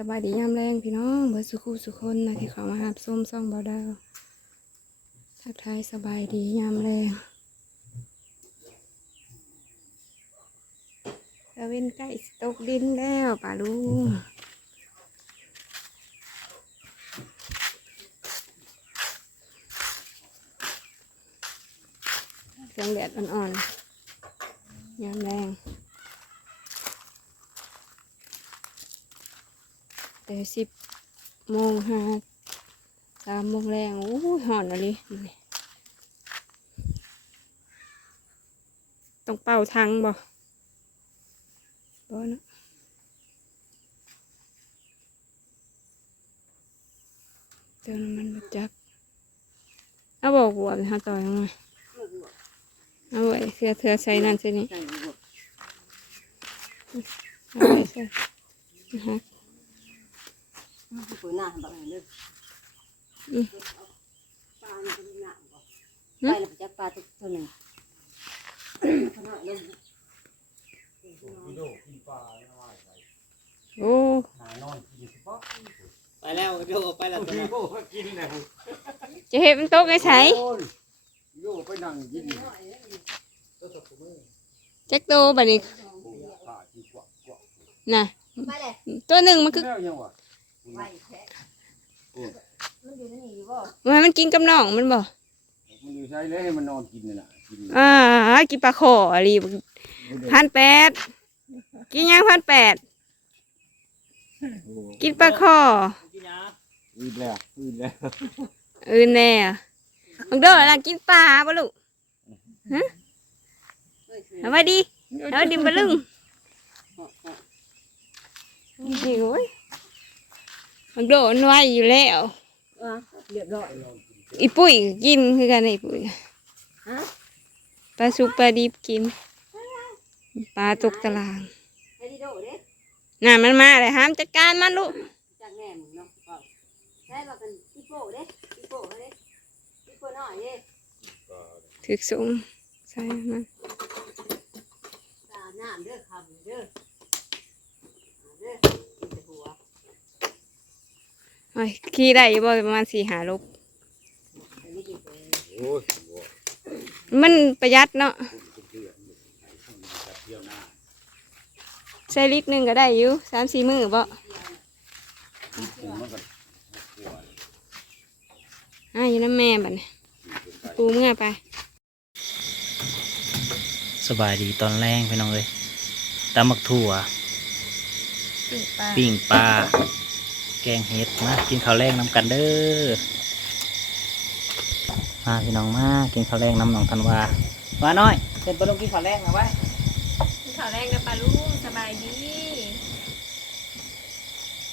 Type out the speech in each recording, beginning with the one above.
สบายดียามแรงพี่น้องเบิดสุขุสุคนนะที่เขามาหาส้มซ่องเบาดาวทักทายสบายดียามแรงตะเวนใกล้ตกดินแล้วป่าลุงแสงแดดอ่อนๆยามแรง แต่สิบโมงห้าสามโมงแรงโอ้ยหอนอะไรนี่ต้องเป่าทังบ่บ่เนาะเติมน้ำมันมาจักเอาบอกบวบเลยฮะต่อยลงมาเอาไว้เสือเธอใส่นั่นใส่นี่เอาไว้ใส่นะฮะ ปุ๋ยหน้าแบบนี้เลยอืมปลามันเป็นหน้าบ่ไปแล้วจักปลาตัวตัวหนึ่งขนาดลงกิโลกินปลาไม่ว่าไปโอ้หานอนกินเฉพาะไปแล้วโยกไปแล้วกิตัวโลก็กินแล้วจะเห็นมันโต๊ะไงใช้โอ้ยโยกไปนั่งกินแจ็คโตบัดนี้ปลากินกว่ากว่าน่ะไปเลยตัวหนึ่งมันคือ แล้วยังวะไปแท้มันอยู่ในนี่อยู่บ่มันมันกินกับน้องมันบ่มันอยู่ใช้เลยมันนอนกินนี่แหละกินอ่ากินปลาขออะไรพันแปดกินยังพันแปดกินปลาขอกินยาอืดแล้วอืดแล้วเออแน่บังเด้อล่ะกินปลาบ่ลูกฮะเอาไว้ดีเอาดิมบะลึงหิวเว้ย บังเด้อมันไวอยู่แล้วอะเรียบร้อยอีปุ้ยก็กินคือกันอีปุ้ยฮะปลาสุกปลาดิบกินปลาตกตารางไอ้ที่โดดเด้น่ะมันมาเลยห้ามจัดการมันลูกจากแม่มึงเนาะก็ใช้มากันพี่โป้เด้พี่โป้เด้พี่โป้น้อยเด้ถึกสูงใส่มันตาหน้าเด้อคำเด้อเด้อกินแต่หัว โอ้ย ขี่ได้อยู่บ่ประมาณสี่หาลูกอันนี้กินแต่โอ้ยมันประหยัดเนาะเที่ยวหน้าใส่ลิตรหนึ่งก็ได้อยู่สามสี่มือบ่ผมมันก็อ่าอยู่น้ำแม่บัดนี้ปูเมื่อไป สบายดีตอนแรกพี่น้องเลยตำมักถั่วปิ้งปลา แกงเห็ดมากินข้าวแรงน้ำกันเด้อมาพี่น้องมากินข้าวแรงน้ำหนองธันวาว่าน้อยเส้นปลาลงกินข้าวแรงนะไว้ข่าวแรกนะปลาลูกสบายดี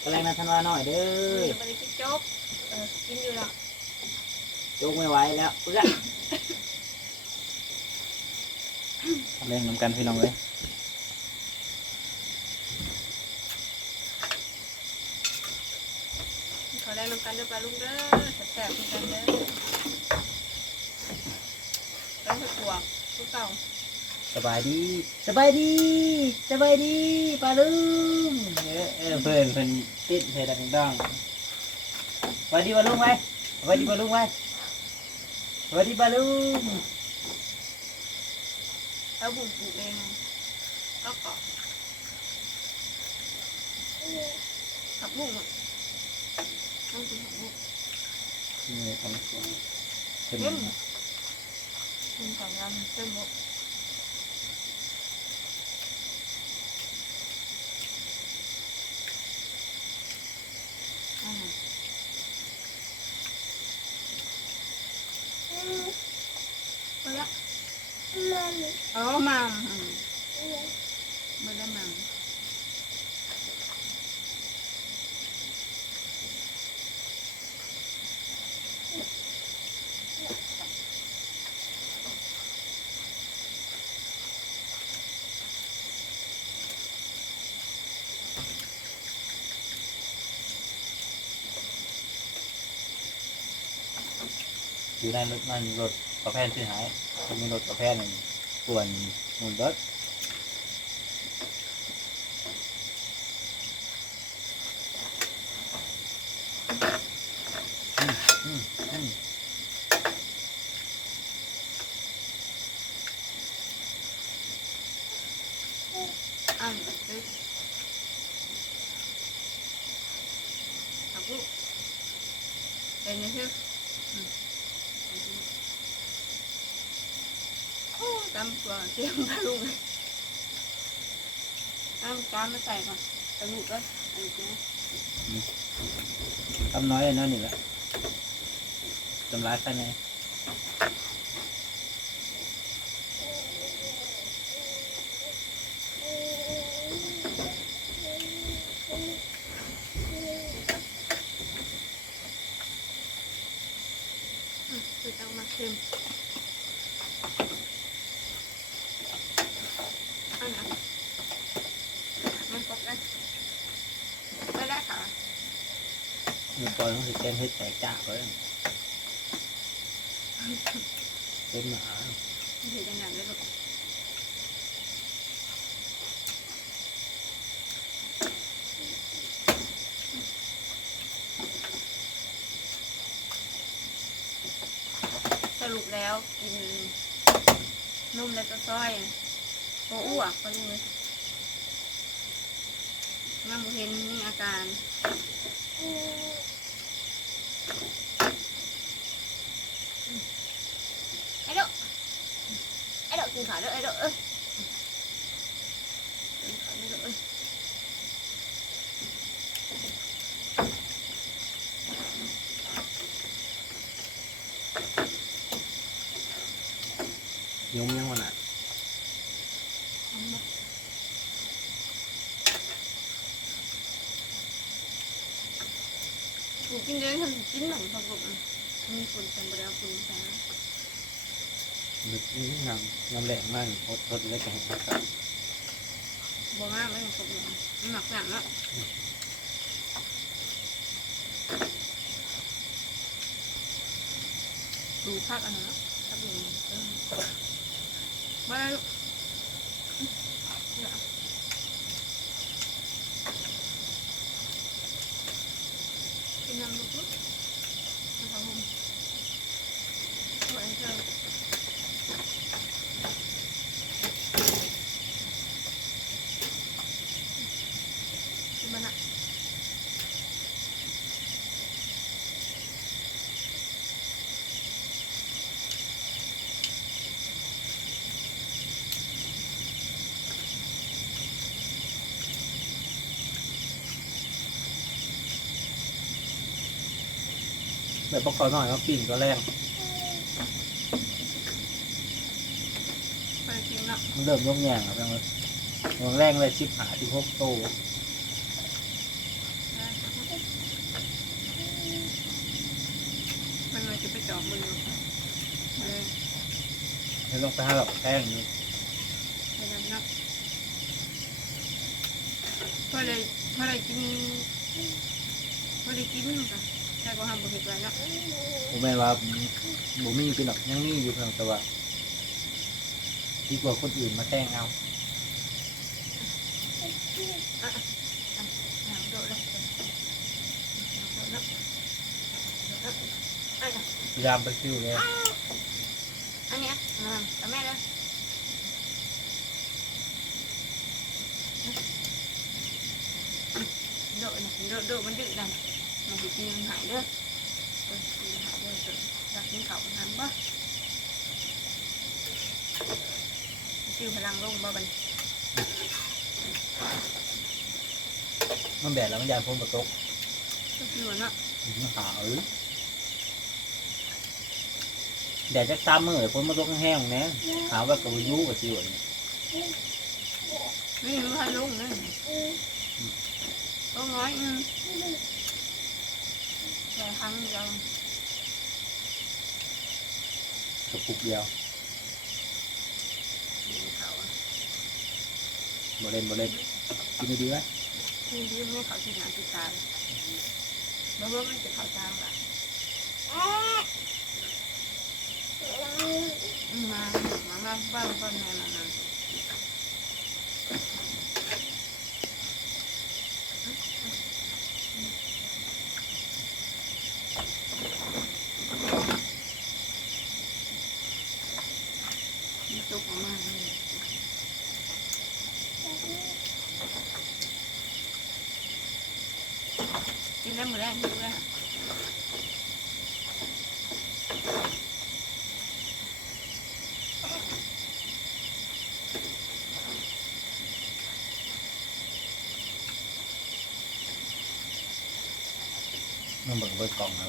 ข้าวแรงน้ำธันวาหน่อยเด้อไปกินจบเออกินอยู่หรอกยกไม่ไหวแล้วเพื่อนข้าวแรงน้ำกันพี่น้องเลย ข่าว แรกน้ำกันเด้อปลาลูกเด้อแซ่บๆกันเด้อแล้วก็ตัวตัวเก่าสบายดีสบายดีสบายดีปลาลุงเออเออเพื่อนเพื่อนติดเพดังดังสวัสดีปลาลุงไหมสวัสดีปลาลุงไหมสวัสดีปลาลุงแล้วบุญปลูกเองก็เกาะขับบุ้งอะต้องกิ นขับบุ้งนี่ทำสวนเพิ่นกินของยำเส้นบุกไปละอ๋อมัมไม่ได้มัมือนั่นนั่นรถประเภทที่หายมีรถประเภทหนึ่งส่วนมูลรถ เอ้ยเอาลูกเป็นยังไงอืมโอ้ ตำตัวเตรียมกระลุงตำจานมาใส่ก่อนกระลุกก็อันนี้นะทำน้อยอันนั้นนี่แหละทำร้ายใครไงอืมคือเอามาเค็มอันนั้นมันตกกันไม่ได้ค่ะ มันปล่อยมันคือแกงเฮ็ดแตกจ้าเลยเป็นหมาเห็นยังไงเลยลูกสรุปแล้วกินนุ่มและตัวซ้อยโอ้อ้วกก็รู้เลยยังเห็นมีอาการไอ้ดอกไอ้ดอกกินขาด้วยไอ้ดอกเอ้ยกินขาด้วยลูกเอ้ย ยุ่งยังวันน่ะปลูกกินเดือนทำกินหนังพอปลูกอะมีคนเป็นบริเอาปุ๋ยใส่นะนึกนี่งามงามแหลงมากอดทนได้แก่งครับบ่งามไม่ของผมมันหนักหนักแล้วดูภาคอันนั้นแล้ว ถ้าดูเออมาแล้วลูกเนี่ยกินน้ำลูกลูกนะครับผมสวยจัง กินมันอะ แบบปกติหน่อยก็ปิ่นก็แรงไปกินเนาะมันเริ่มยกแยงแล้วยังมันแรงเลยชิบหาที่พกโตมันเลยจะไปจอบมือเลยไม่ต้องไปหาหรอกแข้งนี่ไปแล้วเนาะพอเลยพอเลยกินพอเลยกินมันก็ ใช่ก็ห้ามบุกเห็ดไว้เนาะผมแม่นว่าบ่มีเป็นหรอกยังมีอยู่เพียงแต่ว่าดีกว่าคนอื่นมาแกล้งเอาหนังโดดแล้วหนังโดดแล้วไอ้เนาะพยายามไปซิ่วเลยอันเนี้ยอ่ากับแม่เลยโดดนะโดดโดดมันดื้อนะ มันจะกินหายเด้อเออกินหายเด้อเด้ออยากกินข้าวทำบ่ซิวพลังลงบ่บันมันแบดแล้วมันยานพ้นประตกก็คือว่าเนาะมันหาเอ้ยแดดจะซ้ำมือพ้นมาตกแห้งๆนะหาว่ากับวายุกับซิ่วนี่นี่มันพันลงนั่นก็น้อยอืม แต่ครั้งเดียวกระปุกเดียวกินเขาอะบ่เล่นบ่เล่นกินดีๆไหมนี่ดีไม่เขาที่หนาที่ตายแล้วว่ามันจะเขาจางละอืมมามามาบ้านบ้านแม่มามามีจุกออกมาเนี่ย ได้หมดแล้วหิวแล้ว มัน เบิกเบิกกล่องแล้ว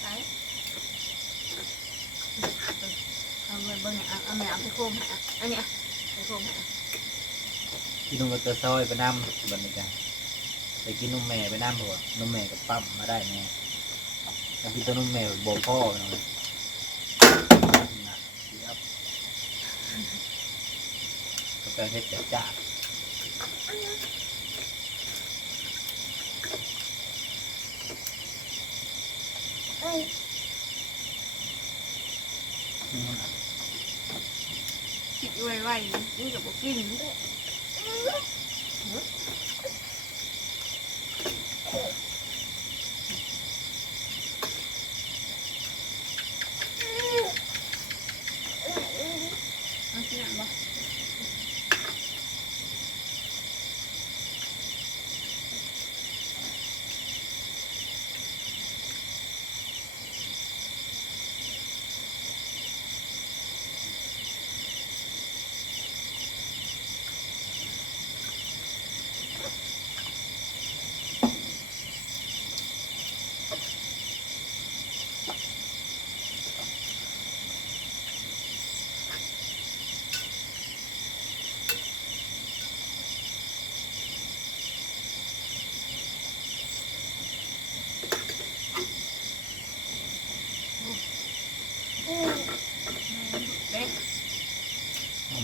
ไปเอาเงินเบิ้งเนี่ยเอาเอาแม่เอาไปโคมให้อะอันเนี้ยไปโคมให้อะกินนมกระเตอซอยไปน้ำบันนี้จ้ะไปกินนมแม่ไปน้ำหัวนมแม่กับปั๊มมาได้แม่แล้วกินตัวนมแม่แบบโบพ่อไปหน่อย เติมเห็ดเจียวจ้าจิตไวๆนี่กับกิน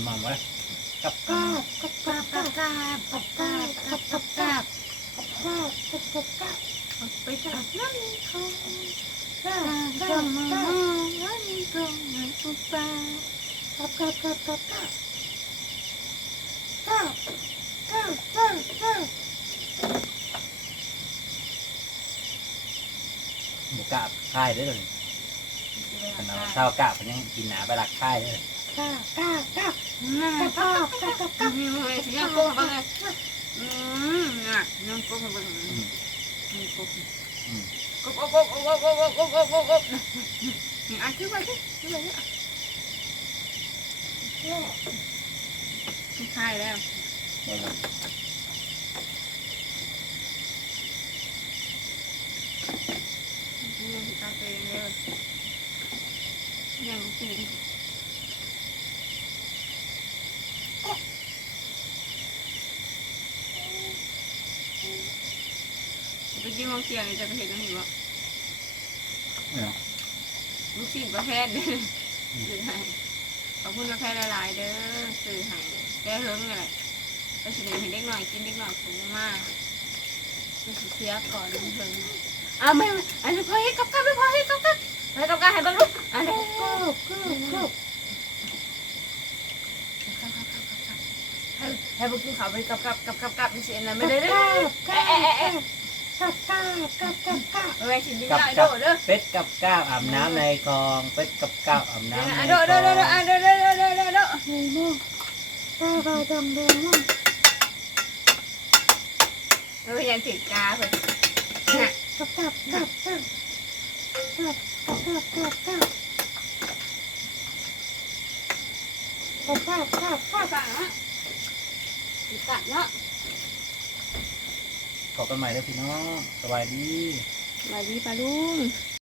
มาไว้กับกาบกับกาบกับกาบกับกาบกับกับกาบกับกาบกับกับกาบเอาไปจับนั่นเขากาบจักาบบมากาบนั่นตรงนั้นปุ๊บป้ากับกับกับกับกาบกาบกาบกาบกาบหมูกาบค่ายได้เลย ขนาดว่าเช้ากาบมันยังกินหนาไปรักค่ายได้เลยกาบกาบกาบนั่นกาบกาบกาบกาบก็มีมือสิยังโกงบ้างไงอืมน่ะยังโกงบ้างอืมโกงอืมกบกบกบกบกบกบกบกบกบนี่อะชื่อไปสิชื่อไปเนี่ยคลายแล้วได้เลยยังตาเตงเลย ยังกินไปกินของเสียงจะไปเห็นตรงนี้วะเนี่ยลูกชิ้นประเภทเด้อซื้อให้ขอบคุณประเภทหลายๆเด้อซื้อให้แกเฮิงอะไรก็สิเห็นเด็กหน่อยกินเด็กหน่อยสูงมากก็สิเสียก่อนเฮิงอ้าวไม่อันนี้พอให้กับกับไม่พอให้กับกับ ให้กับกับให้บังลูกอันนี้กาบกาบกาบให้บุกินเขาไปกับกับกับกับกับนี่สิอันนั้นไม่ได้เด้อกาบกาเอ๊ะเอ๊ะเอ๊ะบกาบกาบกาบกาบเอ้ยสิดิ้งกับได้กัโดบดเด้อเป็ดกับก้าวอาบน้ำในคลองเป็ดกับก้าวอาบน้ำในอะคโดลดอโดดโดดโดดงอะโดดโดดโดดโดดโดดโดดเฮ้ยลูกตาบาดำแดงมั่งเออยังติดกาเพิ่นน่ะกับกับกับกับ ขอกันใหม่แล้วพี่น้องสวัสดี สวัสดีปลาลุง